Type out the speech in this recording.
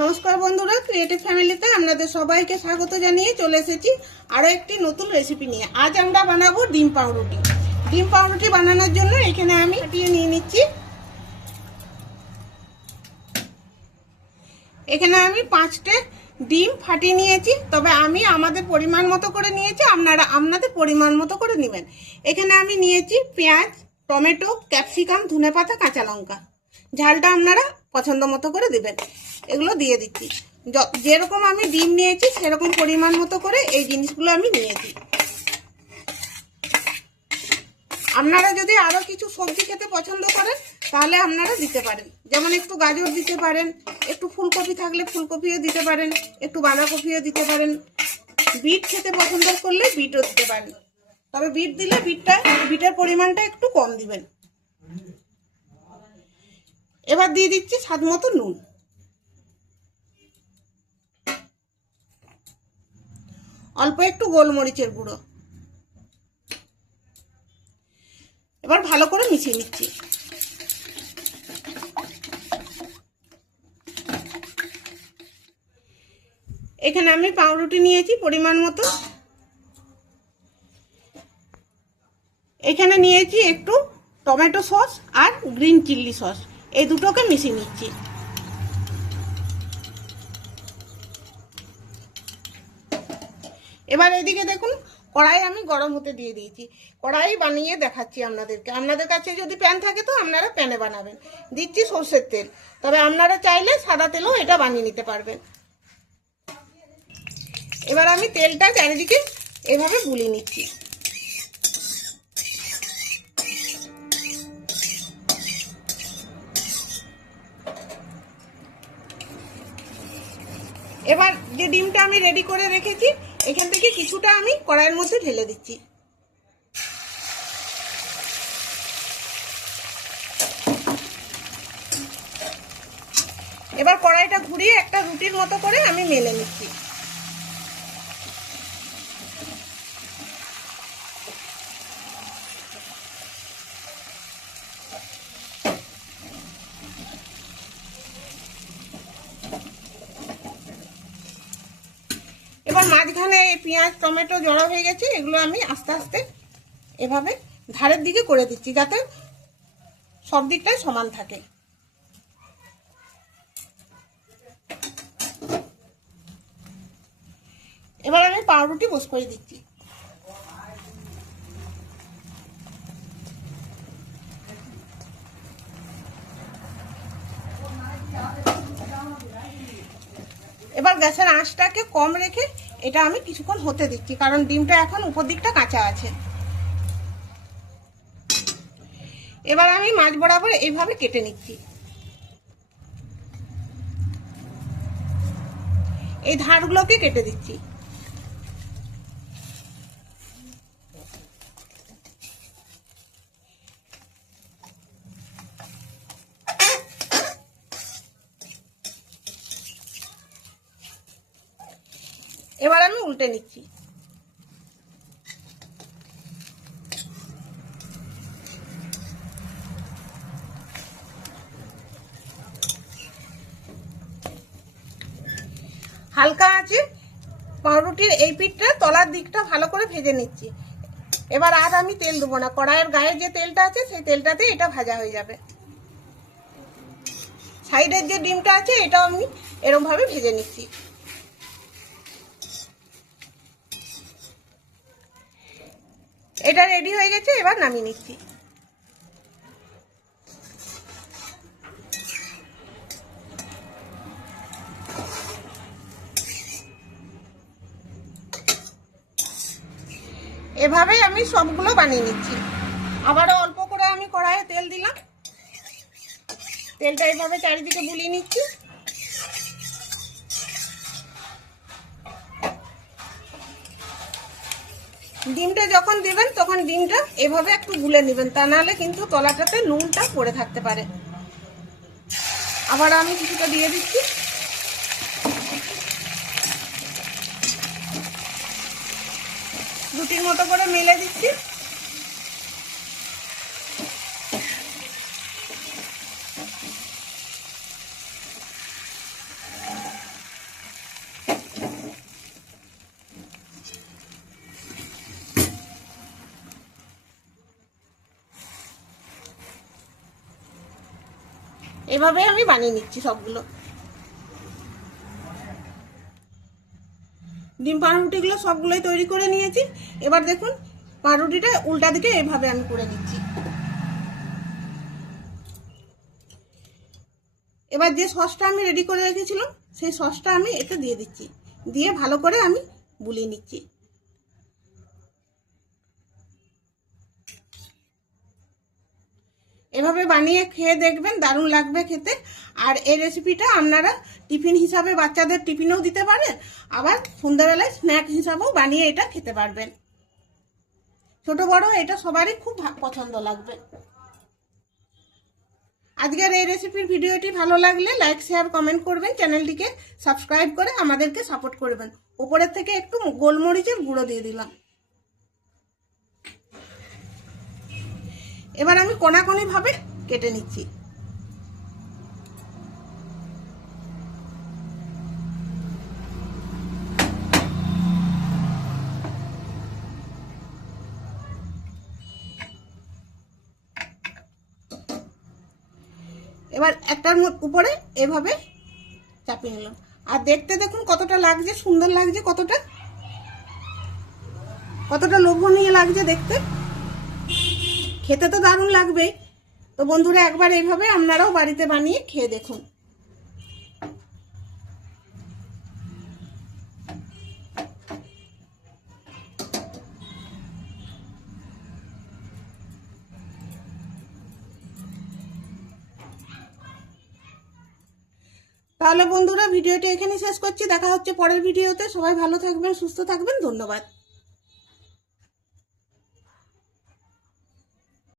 নমস্কার বন্ধুরা, ক্রিয়েটিভ ফ্যামিলিতে আপনাদের সবাইকে স্বাগত জানিয়ে চলে এসেছি আরও একটি নতুন রেসিপি নিয়ে। আজ আমরা বানাবো ডিম পাউরুটি। ডিম পাউরুটি বানানোর জন্য এখানে আমি ফাটিয়ে নিয়ে নিচ্ছি। এখানে আমি 5টে ডিম ফাটিয়ে নিয়েছি, তবে আমি আমাদের পরিমাণ মতো করে নিয়েছি, আপনারা আপনাদের পরিমাণ মতো করে নেবেন। এখানে আমি নিয়েছি পেঁয়াজ, টমেটো, ক্যাপসিকাম, ধনেপাতা, কাঁচা লঙ্কা। ঝালটা আপনারা পছন্দ মতো করে দিবেন। এগুলো দিয়ে দিচ্ছি। যেরকম আমি ডিম নিয়েছি সেরকম পরিমাণ মতো করে এই জিনিসগুলো আমি নিয়েছি। আপনারা যদি আরও কিছু সবজি খেতে পছন্দ করেন তাহলে আপনারা দিতে পারেন, যেমন একটু গাজর দিতে পারেন, একটু ফুলকপি থাকলে ফুলকপিও দিতে পারেন, একটু বাঁধাকপিও দিতে পারেন, বিট খেতে পছন্দ করলে বিটও দিতে পারেন। তবে বিট দিলে বিটের পরিমাণটা একটু কম দিবেন। এবার দিয়ে দিচ্ছি স্বাদ মতো নুন, অল্প একটু গোলমরিচের গুঁড়ো। এবার ভালো করে মিশিয়ে নিচ্ছি। এখানে আমি পাউরুটি নিয়েছি পরিমাণ মতো। এখানে নিয়েছি একটু টমেটো সস আর গ্রিন চিলি সস, এই দুটোকে মিশিয়ে নিচ্ছি। এবার এদিকে দেখুন, কড়াই আমি গরম হতে দিয়ে দিয়েছি। কড়াই বানিয়ে দেখাচ্ছি আপনাদেরকে। আপনাদের কাছে যদি প্যান থাকে তো আপনারা প্যানে বানাবেন। দিচ্ছি সর্ষের তেল, তবে আপনারা চাইলে সাদা তেলও এটা বানিয়ে নিতে পারবেন। এবার আমি তেলটা চারিদিকে এভাবে বুলিয়ে নিচ্ছি। এবার যে ডিমটা আমি রেডি করে রেখেছি এখান থেকে কিছুটা আমি কড়াইয়ের মধ্যে ঢেলে দিচ্ছি। এবার কড়াইটা ঘুরিয়ে একটা রুটির মতো করে আমি মেলে নিচ্ছি। এবার মাঝখানে এই পেঁয়াজ টমেটো জড়ো হয়ে গেছে, এগুলো আমি আস্তে আস্তে এভাবে ধারের দিকে করে দিচ্ছি যাতে সব দিকটাই সমান থাকে। এবার আমি পাউরুটি বস করে দিচ্ছি। এবার গ্যাসের আঁচটাকে কম রেখে এটা আমি কিছুক্ষণ হতে দিচ্ছি, কারণ ডিমটা এখন উপর দিকটা কাঁচা আছে। এবার আমি মাঝ বরাবর এইভাবে কেটে নিচ্ছি। এই ধারগুলোকে কেটে দিচ্ছি। এবার আমি উল্টে নিচ্ছি। হালকা আছে পাউরুটির এই পিঠটা তলার দিকটা ভালো করে ভেজে নিচ্ছি। এবার আর আমি তেল দেবো না, কড়াইয়ের গায়ে যে তেলটা আছে সেই তেলটাতে এটা ভাজা হয়ে যাবে। সাইডের যে ডিমটা আছে এটাও আমি এরকম ভাবে ভেজে নিচ্ছি। এটা রেডি হয়ে গেছে, এবার নামিয়ে নিচ্ছি। এভাবেই আমি সবগুলো বানিয়ে নিচ্ছি। আবারও অল্প করে আমি কড়াইয়ে তেল দিলাম, তেলটা এইভাবে চারিদিকে বুলিয়ে নিচ্ছি। ডিমটা যখন দেবেন তখন ডিমটা এভাবে একটু গুলে নেবেন, তা নাহলে কিন্তু তলাটাতে নুনটা পড়ে থাকতে পারে। আবার আমি কিছুটা দিয়ে দিচ্ছি। রুটির মতো করে মেলে দিচ্ছি। এভাবে আমি বানিয়ে নিচ্ছি সবগুলো। ডিম পাউরুটিগুলো সবগুলোই তৈরি করে নিয়েছি। এবার দেখুন পাউরুটিটা উল্টা দিকে এভাবে আমি করে নিচ্ছি। এবার যে সসটা আমি রেডি করে রেখেছিলাম সেই সসটা আমি এতে দিয়ে দিচ্ছি, দিয়ে ভালো করে আমি বুলিয়ে নিচ্ছি। এভাবে বানিয়ে খেয়ে দেখবেন, দারুণ লাগবে খেতে। আর এই রেসিপিটা আপনারা টিফিন হিসাবে বাচ্চাদের টিফিনেও দিতে পারেন, আবার সন্ধ্যাবেলায় স্ন্যাক হিসাবেও বানিয়ে এটা খেতে পারবেন। ছোট বড় এটা সবারই খুব পছন্দ লাগবে। আজকের এই রেসিপির ভিডিওটি ভালো লাগলে লাইক শেয়ার কমেন্ট করবেন, চ্যানেলটিকে সাবস্ক্রাইব করে আমাদেরকে সাপোর্ট করবেন। উপরের থেকে একটু গোলমরিচের গুঁড়ো দিয়ে দিলাম। এবার আমি কোনাকুনি ভাবে কেটে নিচ্ছি। এবার একটার উপরে এভাবে চাপিয়ে নিলাম। আর দেখতে দেখুন কতটা লাগছে, সুন্দর লাগছে, কতটা লোভনীয় লাগছে দেখতে। খেতে তো দারুণ লাগবেই। তো বন্ধুরা একবার এইভাবে আপনারাও বাড়িতে বানিয়ে খেয়ে দেখুন। তাহলে বন্ধুরা ভিডিওটি এখানেই শেষ করছি। দেখা হচ্ছে পরের ভিডিওতে। সবাই ভালো থাকবেন, সুস্থ থাকবেন। ধন্যবাদ।